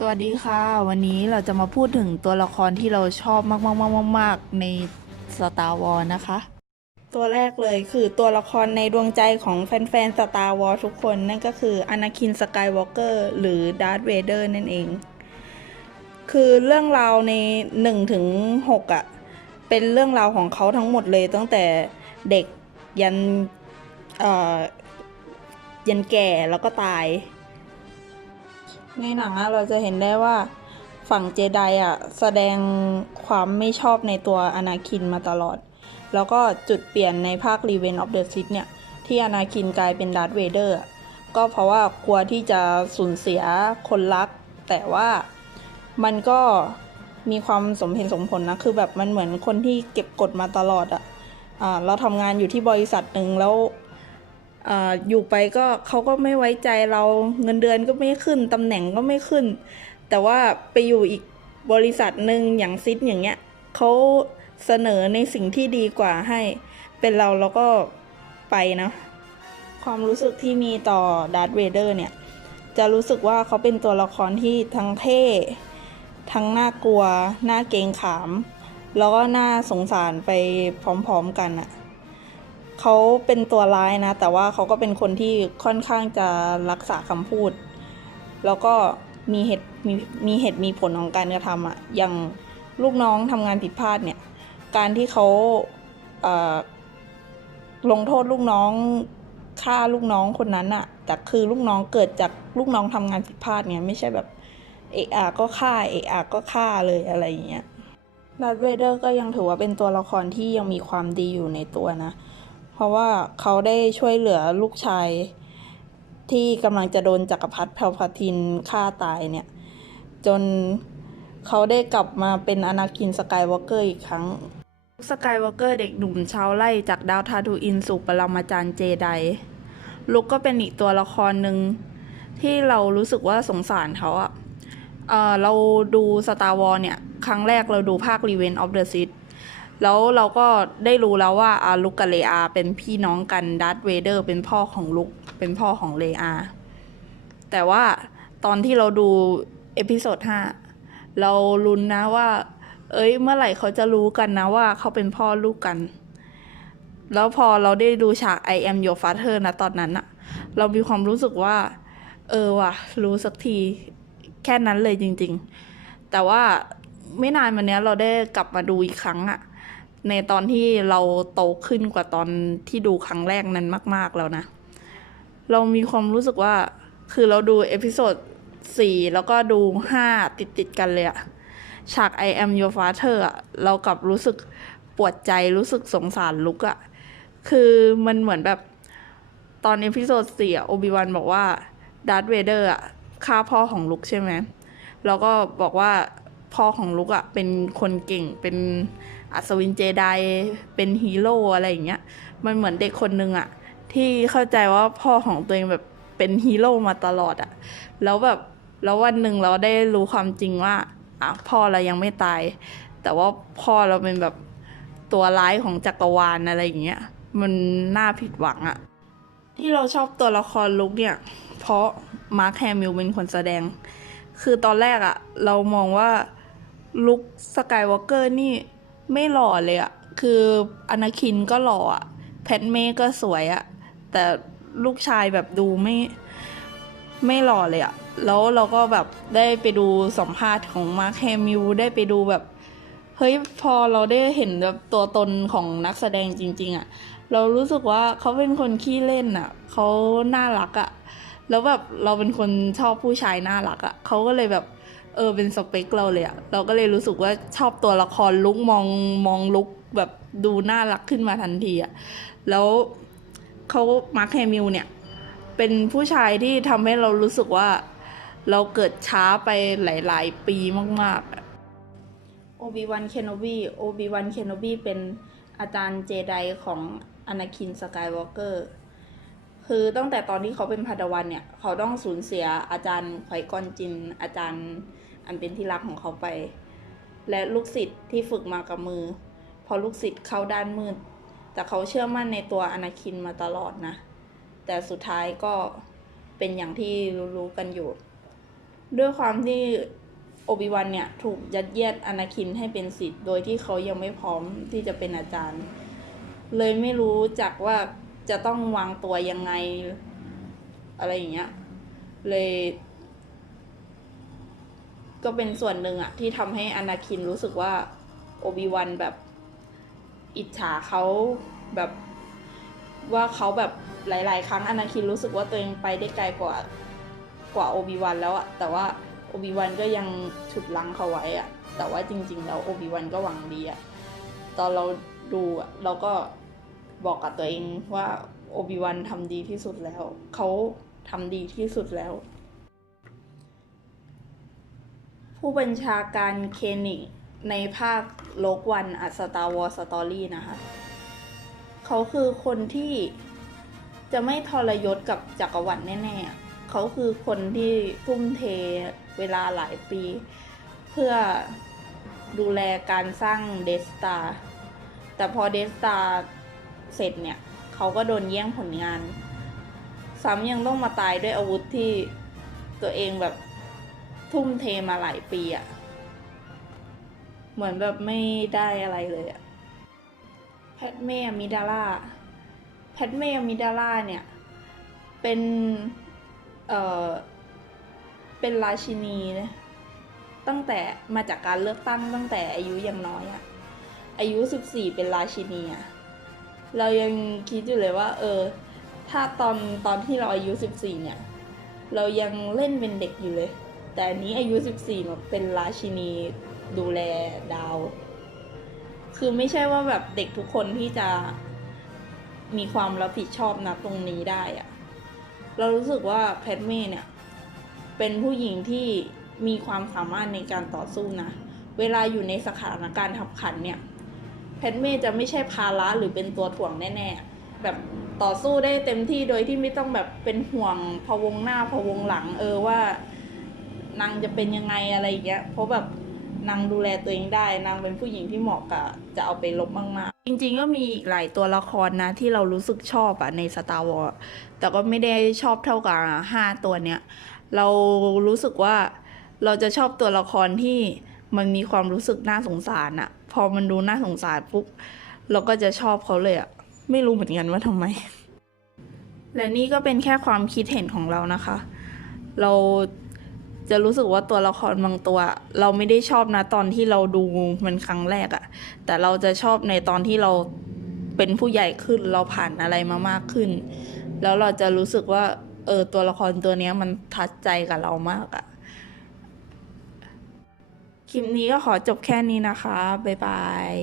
สวัสดีค่ะ วันนี้เราจะมาพูดถึงตัวละครที่เราชอบมากๆๆๆ ๆ ใน Star Wars นะคะ ตัวแรกเลยคือตัวละครในดวงใจของแฟน ๆ Star Wars ทุกคน นั่นก็คือ Anakin Skywalker หรือ Darth Vader นั่นเอง คือเรื่องราวใน1ถึง6อะ่ะ เป็นเรื่องราวของเขาทั้งหมดเลยตั้งแต่เด็กยันเอ่ยันแก่แล้วก็ตาย ในหนังอะเราจะเห็นได้ว่าฝั่งเจไดอะแสดงความไม่ชอบในตัวอนาคินมาตลอด แล้วก็จุดเปลี่ยนในภาค Revenge of the Sith เนี่ย ที่อนาคินกลายเป็นดาร์ธเวเดอร์ก็เพราะว่ากลัวที่จะสูญเสียคนรัก แต่ว่ามันก็มีความสมเหตุสมผลนะ คือแบบมันเหมือนคนที่เก็บกดมาตลอดอะอ่าเราทำงานอยู่ที่บริษัทหนึ่งแล้ว อยู่ไปก็เขาก็ไม่ไว้ใจเราเงินเดือนก็ไม่ขึ้นตำแหน่งก็ไม่ขึ้น แต่ว่าไปอยู่อีกบริษัทหนึ่งอย่างซิดอย่างเงี้ยเขาเสนอในสิ่งที่ดีกว่าให้เป็นเราเราก็ไปนะความรู้สึกที่มีต่อดาร์ธเวเดอร์เนี่ย จะรู้สึกว่าเขาเป็นตัวละครที่ทั้งเท่ ทั้งน่ากลัว น่าเกรงขาม แล้วก็น่าสงสารไปพร้อมๆกันอะ เขาเป็นตัวร้ายนะ แต่ว่าเขาก็เป็นคนที่ค่อนข้างจะรักษาคำพูด แล้วก็มีเหตุมีมีเหตุมีผลของการกระทำอะอย่างลูกน้องทำงานผิดพลาดเนี่ย การที่เขาเลงโทษลูกน้องฆ่าลูกน้องคนนั้นอะแต่คือลูกน้องเกิดจากลูกน้องทำงานผิดพลาดเนี่ยไม่ใช่แบบเอะอะก็ฆ่าเอะอะก็ฆ่าเลยอะไรอย่างเงี้ยดาร์ธเวเดอร์ก็ยังถือว่าเป็นตัวละครที่ยังมีความดีอยู่ในตัวนะ เพราะว่าเขาได้ช่วยเหลือลูกชาย ที่กำลังจะโดนจักรพรรดิแพลพาทินฆ่าตายเนี่ย จนเขาได้กลับมาเป็นอนาคินสกายวอล์กเกอร์อีกครั้งสกายวอล์กเกอร์เด็กหนุ่มชาวไร่จากดาวทาทูอินสู่ปรมาจารย์เจไดลุกก็เป็นอีกตัวละครหนึ่งที่เรารู้สึกว่าสงสารเขาอะเอเราดูสตาร์วอลเนี่ย ครั้งแรกเราดูภาค Revenge of the Sith แล้วเราก็ได้รู้แล้วว่าอาลุกกับเลอาเป็นพี่น้องกันดัตเวเดอร์ เป็นพ่อของลุกเป็นพ่อของเลอา แต่ว่าตอนที่เราดูเอพิโซด5เราลุ้นนะว่า เอ้ย เมื่อไหร่เขาจะรู้กันนะว่าเขาเป็นพ่อลูกกัน แล้วพอเราได้ดูฉาก I am your father นะตอนนั้นอะเรามีความรู้สึกว่า เออว่ะ รู้สักทีแค่นั้นเลยจริง ๆ แต่ว่าไม่นานมาเนี้ยเราได้กลับมาดูอีกครั้งอะ ในตอนที่เราโตขึ้นกว่าตอนที่ดูครั้งแรกนั้นมาก ๆแล้วนะ เรามีความรู้สึกว่า คือเราดูเอพิโซดสี่แล้วก็ดูห้าติดติดกันเลยอะฉาก I am your father อะเรากลับรู้สึกปวดใจรู้สึกสงสารลุกอะคือมันเหมือนแบบตอนเอพิโซดสี่โอบิวันบอกว่าดาร์ธเวเดอร์อะฆ่าพ่อของลุกใช่ไหมแล้วก็บอกว่า พ่อของลุกอะเป็นคนเก่งเป็นอัศวินเจไดเป็นฮีโร่อะไรอย่างเงี้ยมันเหมือนเด็กคนหนึ่งอะที่เข้าใจว่าพ่อของตัวเองแบบเป็นฮีโร่มาตลอดอะแล้วแบบแล้ววันหนึ่งเราได้รู้ความจริงว่าอะพ่อเรายังไม่ตาย แต่ว่าพ่อเราเป็นแบบตัวร้ายของจักรวาลอะไรอย่างเงี้ยมันน่าผิดหวังอะที่เราชอบตัวละครลุกเนี่ย เพราะมาร์คแฮมิลเป็นคนแสดง คือตอนแรกอะเรามองว่า ลุคสกายวอล์กเกอร์นี่ไม่หล่อเลยอะคืออนาคินก็หล่ออะแพทเมก็สวยอะแต่ลูกชายแบบดูไม่ไม่หล่อเลยอะแล้วเราก็แบบได้ไปดูสัมภาษณ์ของมาร์คแฮมิลได้ไปดูแบบเฮ้ยพอเราได้เห็นแบบตัวตนของนักแสดงจริง ๆอะเรารู้สึกว่าเขาเป็นคนขี้เล่นอะเขาน่ารักอะแล้วแบบเราเป็นคนชอบผู้ชายน่ารักอะเขาก็เลยแบบ เออเป็นสเปคเราเลยอะเราก็เลยรู้สึกว่าชอบตัวละครลุกมองมองลุกแบบดูน่ารักขึ้นมาทันทีอะแล้วเขามาร์คแฮมิลเนี่ย เป็นผู้ชายที่ทำให้เรารู้สึกว่าเราเกิดช้าไปหลาย ๆ ปีมากๆโอบิวันเคนโนบีโอบิวันเคนโนบีเป็นอาจารย์เจไดของอนาคินสกายวอล์กเกอร์คือตั้งแต่ตอนที่เขาเป็นพาดวันเนี่ย เขาต้องสูญเสียอาจารย์ไขกอนจินอาจารย์ อันเป็นที่รักของเขาไป และลูกศิษย์ที่ฝึกมากับมือ พอลูกศิษย์เข้าด้านมืด แต่เขาเชื่อมั่นในตัวอนาคินมาตลอดนะ แต่สุดท้ายก็เป็นอย่างที่รู้กันอยู่ ด้วยความที่โอบิวันเนี่ยถูกยัดเยียดอนาคินให้เป็นศิษย์โดยที่เขายังไม่พร้อมที่จะเป็นอาจารย์ เลยไม่รู้จักว่าจะต้องวางตัวยังไง อะไรอย่างเงี้ยเลย ก็เป็นส่วนหนึ่งอะที่ทำให้อนาคินรู้สึกว่าโอบิวันแบบอิจฉาเขาแบบว่าเขาแบบหลาย ๆ ครั้งอนาคินรู้สึกว่าตัวเองไปได้ไกลกว่ากว่าโอบิวันแล้วอะแต่ว่าโอบิวันก็ยังฉุดลังเขาไว้อะแต่ว่าจริง ๆ แล้วโอบิวันก็หวังดีอะตอนเราดูอะเราก็บอกกับตัวเองว่าโอบิวันทำดีที่สุดแล้ว เขาทำดีที่สุดแล้ว ผู้บัญชาการเคนิกในภาคโลกวันอัสตาวอสตอรี่นะคะ เขาคือคนที่จะไม่ทรยศกับจักรวรรดิแน่ๆ เขาคือคนที่ทุ่มเทเวลาหลายปี เพื่อดูแลการสร้างเดสตาแต่พอเดสตาเสร็จเนี่ย เขาก็โดนแย่งผลงาน ซ้ำยังต้องมาตายด้วยอาวุธที่ตัวเองแบบ ทุ่มเทมาหลายปีอะเหมือนแบบไม่ได้อะไรเลยอะแพทเมอมิดาล่าแพทเมอมิดาล่าเนี่ย เป็น เอ่อ เป็นราชินีนะตั้งแต่มาจากการเลือกตั้งตั้งแต่อายุยังน้อยอะอายุสิบสี่เป็นราชินีอะเรายังคิดอยู่เลยว่า เออ ถ้าตอนตอนที่เราอายุสิบสี่เนี่ย เรายังเล่นเป็นเด็กอยู่เลย แต่อันนี้อายุสิบสี่มาเป็นราชินีดูแลดาว คือไม่ใช่ว่าแบบเด็กทุกคนที่จะมีความรับผิดชอบนะตรงนี้ได้อะเรารู้สึกว่าแพทเม่เนี่ย เป็นผู้หญิงที่มีความสามารถในการต่อสู้นะ เวลาอยู่ในสถานการณ์ขับขันเนี่ย แพทเม่จะไม่ใช่ภาระหรือเป็นตัวถ่วงแน่ๆ แบบต่อสู้ได้เต็มที่โดยที่ไม่ต้องแบบเป็นห่วงพะวงหน้าพะวงหลัง เออว่า นางจะเป็นยังไงอะไรอย่างเงี้ยเพราะแบบนางดูแลตัวเองได้นางเป็นผู้หญิงที่เหมาะกับจะเอาไปลบมากๆ จริงๆก็มีอีกหลายตัวละครนะ ที่เรารู้สึกชอบอะใน Star Wars แต่ก็ไม่ได้ชอบเท่ากับห้าตัวเนี้ยเรารู้สึกว่าเราจะชอบตัวละครที่มันมีความรู้สึกน่าสงสารอะพอมันดูน่าสงสารปุ๊บเราก็จะชอบเขาเลยอะไม่รู้เหมือนกันว่าทำไม และนี่ก็เป็นแค่ความคิดเห็นของเรานะคะ เรา จะรู้สึกว่าตัวละครบางตัว เราไม่ได้ชอบนะตอนที่เราดูมันครั้งแรกอะแต่เราจะชอบในตอนที่เราเป็นผู้ใหญ่ขึ้นเราผ่านอะไรมามากขึ้น แล้วเราจะรู้สึกว่า เออตัวละครตัวนี้มันทัดใจกับเรามากอะคลิปนี้ก็ขอจบแค่นี้นะคะ บ๊ายบาย